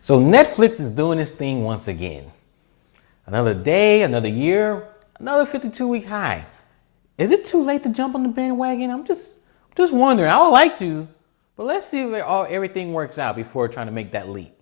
So Netflix is doing this thing once again. Another day, another year, another 52-week high. Is it too late to jump on the bandwagon? I'm just wondering. I would like to, but let's see if everything works out before trying to make that leap.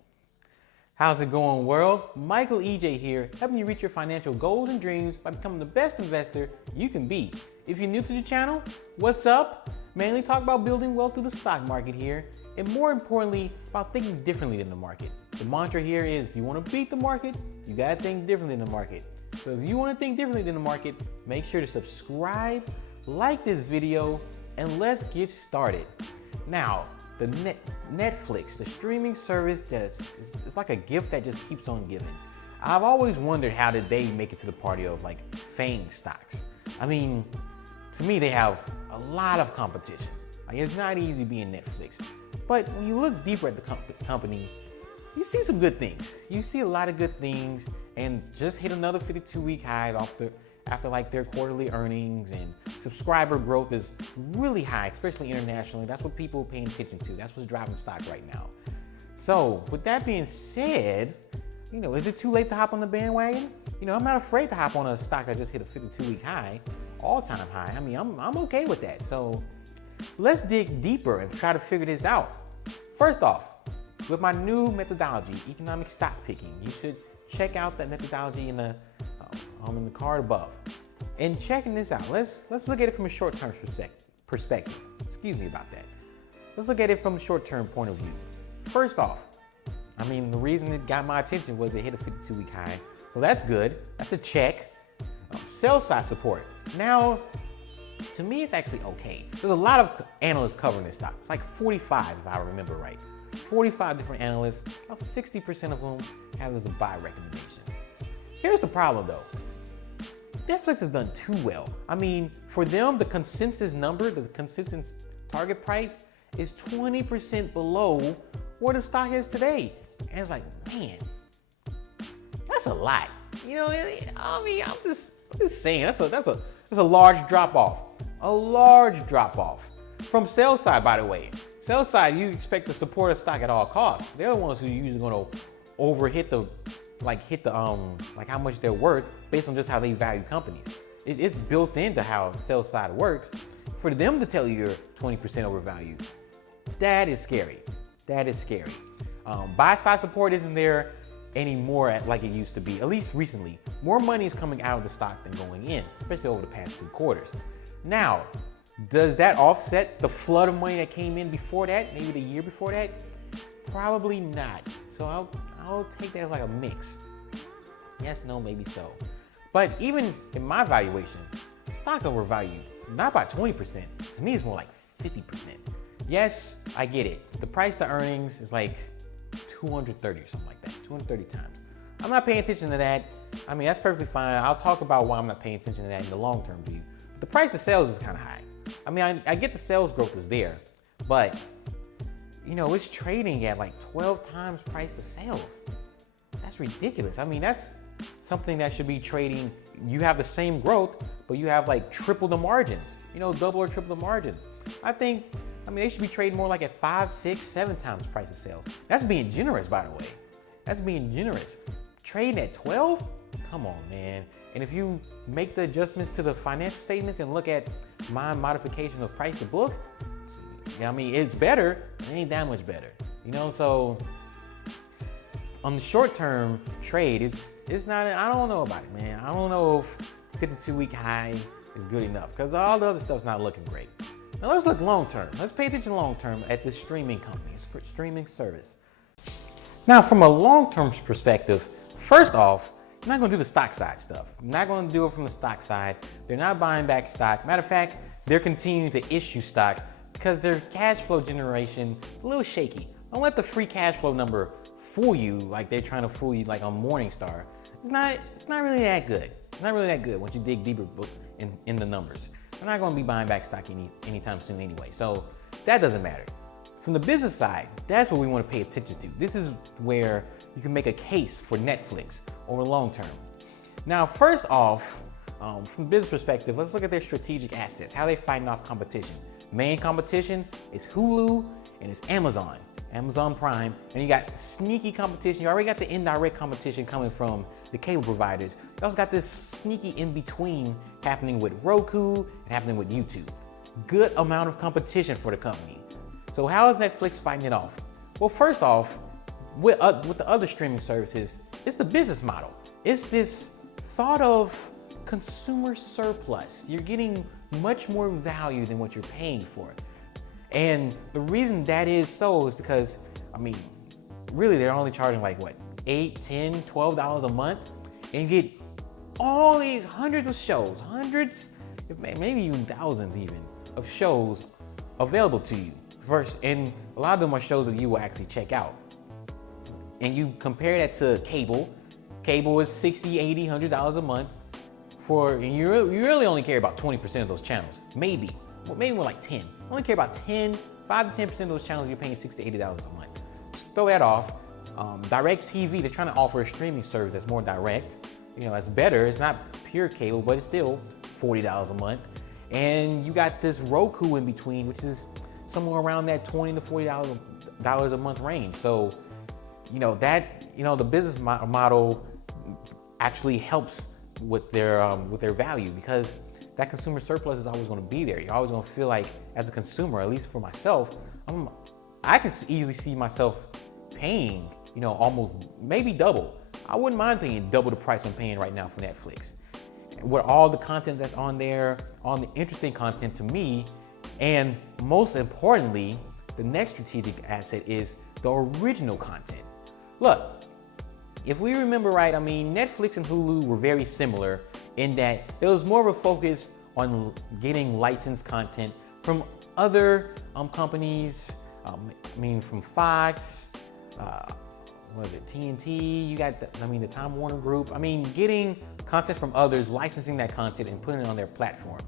How's it going, world? Michael EJ here, helping you reach your financial goals and dreams by becoming the best investor you can be. If you're new to the channel, what's up? Mainly talk about building wealth through the stock market here, and more importantly, about thinking differently than the market. The mantra here is, if you want to beat the market, you gotta think differently than the market. So if you want to think differently than the market, make sure to subscribe, like this video, and let's get started. Now, the Netflix, the streaming service, it's like a gift that just keeps on giving. I've always wondered, how did they make it to the party of like FANG stocks? I mean, to me, they have a lot of competition. Like, it's not easy being Netflix. But when you look deeper at the company, you see some good things. You see a lot of good things, and just hit another 52-week high after like their quarterly earnings, and subscriber growth is really high, especially internationally. That's what people are paying attention to. That's what's driving stock right now. So with that being said, is it too late to hop on the bandwagon? I'm not afraid to hop on a stock that just hit a 52-week high, all-time high. I mean, I'm okay with that. So let's dig deeper and try to figure this out. First off, with my new methodology, economic stock picking, you should check out that methodology in the card above. And checking this out, let's look at it from a short-term perspective. Excuse me about that. Let's look at it from a short-term point of view. First off, the reason it got my attention was it hit a 52-week high. Well, that's good. That's a check. Sell side support. Now, to me, it's actually okay. There's a lot of analysts covering this stock. It's like 45, if I remember right. 45 different analysts, about 60% of them have this as a buy recommendation. Here's the problem though. Netflix has done too well. For them, the consensus number, the consensus target price is 20% below where the stock is today. And it's like, man, that's a lot. I'm just saying, that's a large drop off. A large drop off. From sell side, by the way. Sell side, you expect to support a stock at all costs. They're the ones who are usually going to hit how much they're worth based on just how they value companies. It's built into how sell side works. For them to tell you you're 20% overvalued, that is scary. That is scary. Buy side support isn't there anymore like it used to be, at least recently. More money is coming out of the stock than going in, especially over the past 2 quarters. Now, does that offset the flood of money that came in before that, maybe the year before that? Probably not. So I'll take that as like a mix. Yes, no, maybe so. But even in my valuation, stock overvalued, not by 20%. To me, it's more like 50%. Yes, I get it. The price to earnings is like 230 or something like that, 230 times. I'm not paying attention to that. That's perfectly fine. I'll talk about why I'm not paying attention to that in the long-term view. But the price of sales is kind of high. I get the sales growth is there, but it's trading at like 12 times price to sales. That's ridiculous. That's something that should be trading. You have the same growth, but you have like triple the margins, double or triple the margins. They should be trading more like at 5, 6, 7 times price of sales. That's being generous, by the way. That's being generous. Trading at 12? Come on, man. And if you make the adjustments to the financial statements and look at my modification of price to book, it's better, it ain't that much better. So on the short-term trade, it's not, I don't know about it, man. I don't know if 52-week high is good enough, because all the other stuff's not looking great. Now let's look long-term. Let's pay attention long-term at this streaming company, streaming service. Now, from a long-term perspective, first off, I'm not gonna do the stock side stuff. I'm not gonna do it from the stock side. They're not buying back stock. Matter of fact, they're continuing to issue stock because their cash flow generation is a little shaky. Don't let the free cash flow number fool you like they're trying to fool you like on Morningstar. It's not really that good. It's not really that good once you dig deeper in the numbers. They're not gonna be buying back stock anytime soon anyway, so that doesn't matter. From the business side, that's what we want to pay attention to. This is where you can make a case for Netflix over the long term. Now, first off, from a business perspective, let's look at their strategic assets, how they're fighting off competition. Main competition is Hulu and it's Amazon. Amazon Prime, and you got sneaky competition. You already got the indirect competition coming from the cable providers. You also got this sneaky in between happening with Roku and happening with YouTube. Good amount of competition for the company. So how is Netflix fighting it off? Well, first off, with the other streaming services, it's the business model. It's this thought of consumer surplus. You're getting much more value than what you're paying for. And the reason that is so is because, I mean, really they're only charging like what, $8, $10, $12 a month, and you get all these hundreds of shows, hundreds, maybe even thousands even, of shows available to you. First, and a lot of them are shows that you will actually check out. And you compare that to cable. Cable is $60, $80, $100 a month and you really only care about 20% of those channels. Maybe more like 10. You only care about 5 to 10% of those channels you're paying $60 to $80 a month. Just throw that off. Direct TV, they're trying to offer a streaming service that's more direct. You know, that's better. It's not pure cable, but it's still $40 a month. And you got this Roku in between, which is somewhere around that $20 to $40 a month range. So, you know, the business model actually helps with their value, because that consumer surplus is always going to be there. You're always going to feel like, as a consumer, at least for myself, I can easily see myself paying, you know, almost maybe double. I wouldn't mind paying double the price I'm paying right now for Netflix, with all the content that's on there, all the interesting content to me, and most importantly, the next strategic asset is the original content. Look, if we remember right, I mean, Netflix and Hulu were very similar in that there was more of a focus on getting licensed content from other companies. I mean, from Fox, what is it, TNT, you got the Time Warner Group. I mean, getting content from others, licensing that content and putting it on their platform.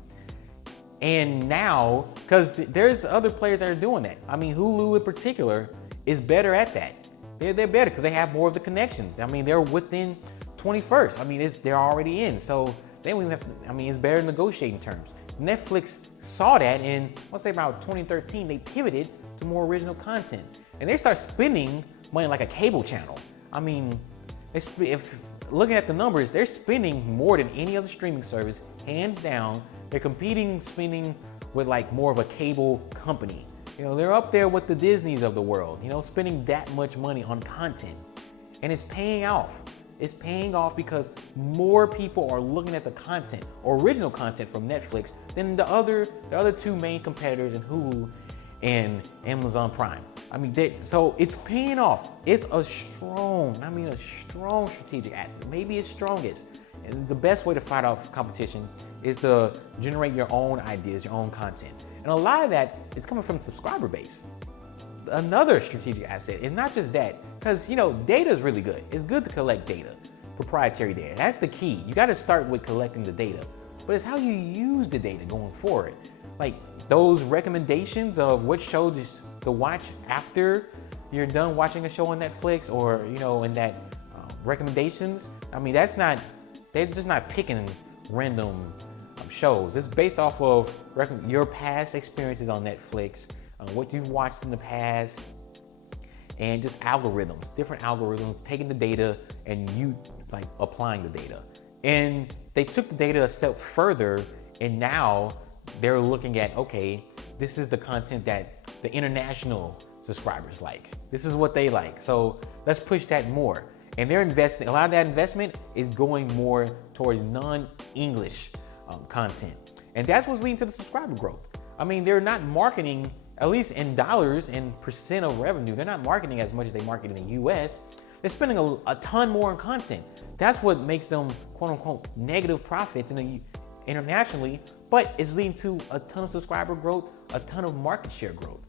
And now, because there's other players that are doing that. I mean, Hulu in particular is better at that. They're better because they have more of the connections. I mean, they're within 21st. I mean, they're already in. So they don't even have to, I mean, it's better negotiating terms. Netflix saw that, and let's say about 2013, they pivoted to more original content. And they start spending money like a cable channel. I mean, if looking at the numbers, they're spending more than any other streaming service, hands down. They're spending with like more of a cable company. You know, they're up there with the Disneys of the world, you know, spending that much money on content. And it's paying off. It's paying off because more people are looking at the content, original content from Netflix, than the other two main competitors in Hulu and Amazon Prime. I mean, so it's paying off. It's a strong strategic asset, maybe its strongest. And the best way to fight off competition is to generate your own ideas, your own content. And a lot of that is coming from the subscriber base. Another strategic asset, and not just that, because, you know, data is really good. It's good to collect data, proprietary data. That's the key. You got to start with collecting the data, but it's how you use the data going forward. Like those recommendations of which shows to watch after you're done watching a show on Netflix, or, you know, in that recommendations. I mean, they're just not picking random shows. It's based off of your past experiences on Netflix, what you've watched in the past, and just algorithms, different algorithms, taking the data and you like applying the data. And they took the data a step further, and now they're looking at, okay, this is the content that the international subscribers like. This is what they like. So let's push that more. And they're investing, a lot of that investment is going more towards non-English content. And that's what's leading to the subscriber growth. I mean, they're not marketing, at least in dollars and percent of revenue, they're not marketing as much as they market in the US. They're spending a ton more on content. That's what makes them, quote unquote, negative profits internationally, but it's leading to a ton of subscriber growth, a ton of market share growth.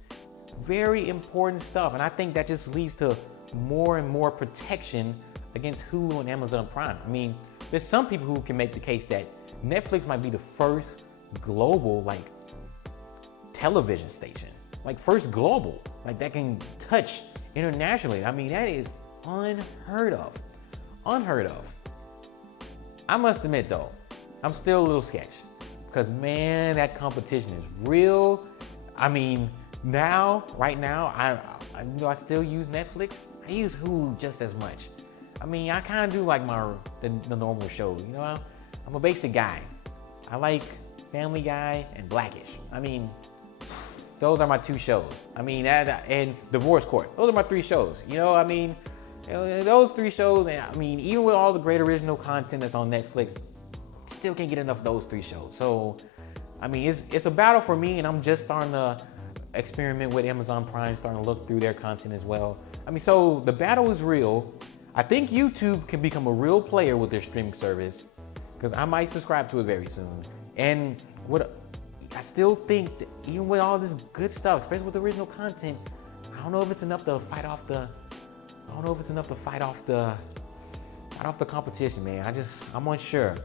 Very important stuff. And I think that just leads to more and more protection against Hulu and Amazon Prime. I mean, there's some people who can make the case that Netflix might be the first global, like, television station, like first global, like that can touch internationally. I mean, that is unheard of. I must admit though, I'm still a little sketched because, man, that competition is real. I mean, Right now, I still use Netflix. I use Hulu just as much. I mean, I kind of do like the normal shows. You know, I'm a basic guy. I like Family Guy and Blackish. I mean, those are my 2 shows. I mean, and Divorce Court. Those are my 3 shows. You know, I mean, those 3 shows. And I mean, even with all the great original content that's on Netflix, still can't get enough of those 3 shows. So, I mean, it's a battle for me, and I'm just starting to experiment with Amazon Prime, starting to look through their content as well. I mean, so the battle is real. I think YouTube can become a real player with their streaming service, because I might subscribe to it very soon. And I still think that even with all this good stuff, especially with the original content, I don't know if it's enough to fight off the competition, man. I'm unsure.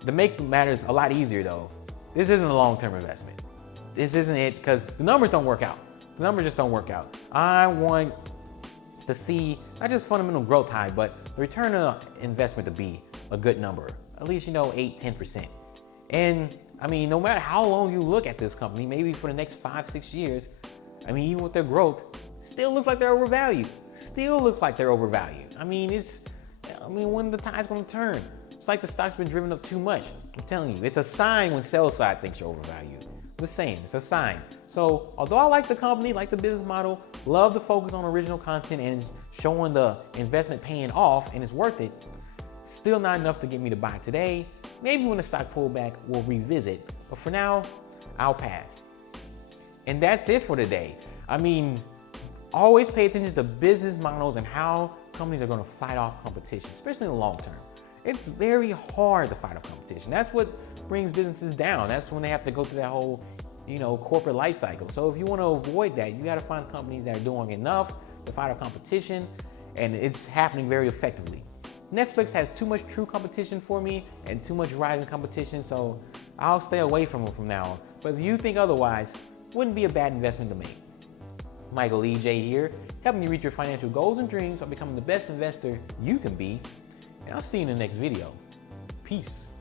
To make matters a lot easier though, this isn't a long-term investment. This isn't it, because the numbers don't work out. The numbers just don't work out. I want to see not just fundamental growth high, but the return on investment to be a good number. At least, 8-10%. And I mean, no matter how long you look at this company, maybe for the next 5-6 years, I mean, even with their growth, still looks like they're overvalued. I mean, when the tide's gonna turn? It's like the stock's been driven up too much. I'm telling you, it's a sign when sell side thinks you're overvalued. The same, it's a sign. So although I like the company, like the business model, love the focus on original content and showing the investment paying off and it's worth it, still not enough to get me to buy today. Maybe when the stock pull back, we'll revisit. But for now, I'll pass. And that's it for today. I mean, always pay attention to business models and how companies are gonna fight off competition, especially in the long term. It's very hard to fight off competition. That's what brings businesses down. That's when they have to go through that whole, corporate life cycle. So if you want to avoid that, you got to find companies that are doing enough to fight off competition, and it's happening very effectively. Netflix has too much true competition for me and too much rising competition, so I'll stay away from them from now on. But if you think otherwise, wouldn't be a bad investment to make. Michael EJ here, helping you reach your financial goals and dreams by becoming the best investor you can be. And I'll see you in the next video. Peace.